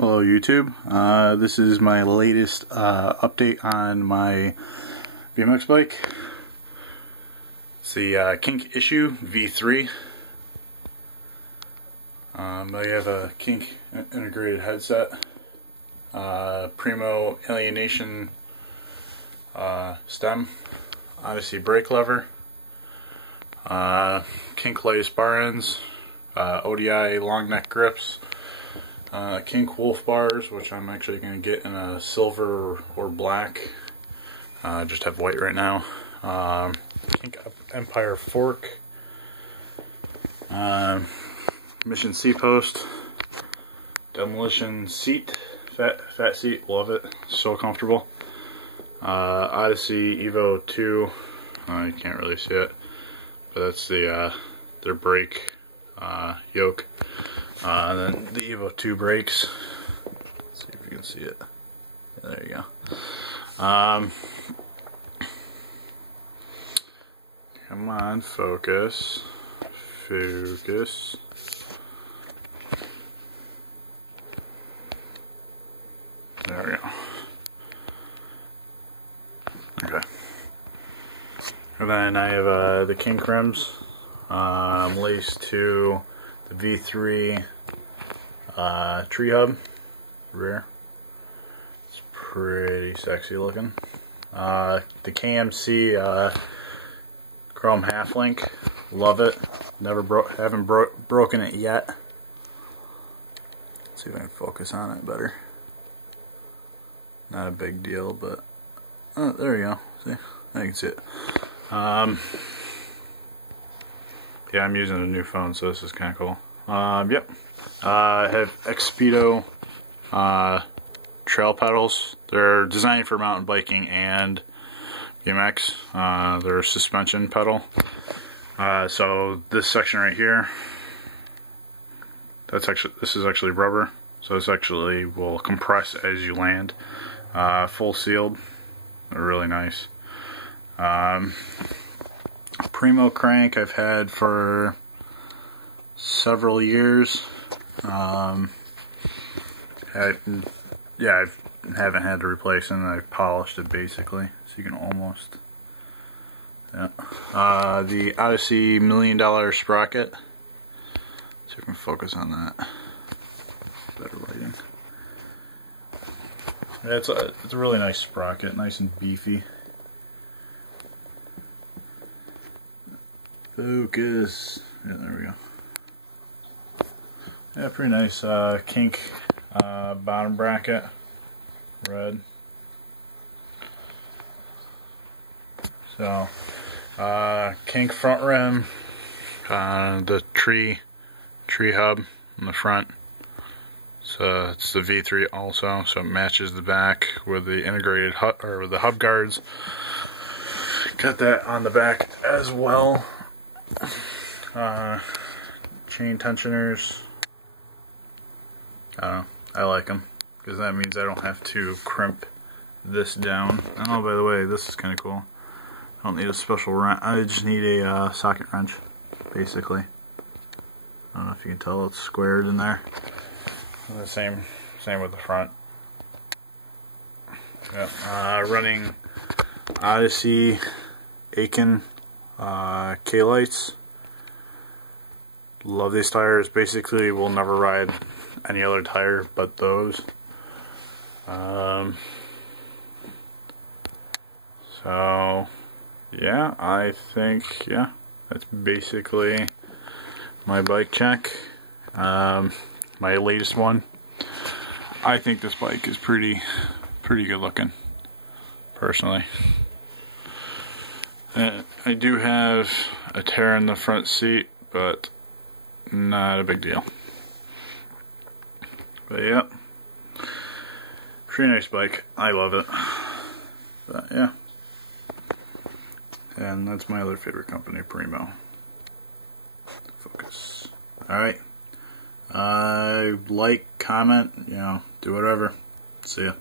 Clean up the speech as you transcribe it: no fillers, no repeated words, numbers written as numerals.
Hello YouTube, this is my latest update on my BMX bike. It's the Kink Issue V3. I have a Kink integrated headset, Primo alienation stem, Odyssey brake lever, Kink latest bar ends, ODI long neck grips, Kink wolf bars, which I'm actually going to get in a silver or black. Just have white right now. Kink Empire fork. Mission C post. Demolition seat. Fat seat. Love it. So comfortable. Odyssey Evo 2. You can't really see it, but that's the their brake yoke. Then the Evo 2 brakes. Let's see if you can see it. Yeah, there you go. Come on, focus. Focus. There we go. Okay. And then I have the Kink rims. Laced to the V3 tree hub rear. It's pretty sexy looking. The KMC chrome half link, love it. Haven't broken it yet. Let's see if I can focus on it better. Not a big deal, but there you go. See, I can see it. Yeah, I'm using a new phone, so this is kind of cool. Yep. I have Exedra trail pedals. They're designed for mountain biking and BMX. They're a suspension pedal. So this section right here, this is actually rubber. So this actually will compress as you land. Full sealed. They're really nice. Primo crank I've had for several years. I haven't had to replace it. I polished it basically, so you can almost. Yeah. The Odyssey $1 million sprocket. So you can focus on that. Better lighting. Yeah, it's a really nice sprocket, nice and beefy. Focus. Yeah, there we go. Yeah, pretty nice. Kink bottom bracket, red. So, Kink front rim, the tree hub in the front. So it's the V3 also, so it matches the back with the integrated with the hub guards. Got that on the back as well. Chain tensioners. I don't know, I like them because that means I don't have to crimp this down. Oh, by the way, this is kind of cool. I don't need a special wrench. I just need a socket wrench, basically. I don't know if you can tell, it's squared in there. And the same with the front. Yep. Running Odyssey Aiken K-lights. Love these tires. Basically, we'll never ride any other tire but those. So yeah, I think that's basically my bike check. My latest one. I think this bike is pretty good looking, personally. I do have a tear in the front seat, but not a big deal. But yeah, pretty nice bike. I love it. But yeah, and that's my other favorite company, Primo. Focus. All right. Like, comment, do whatever. See ya.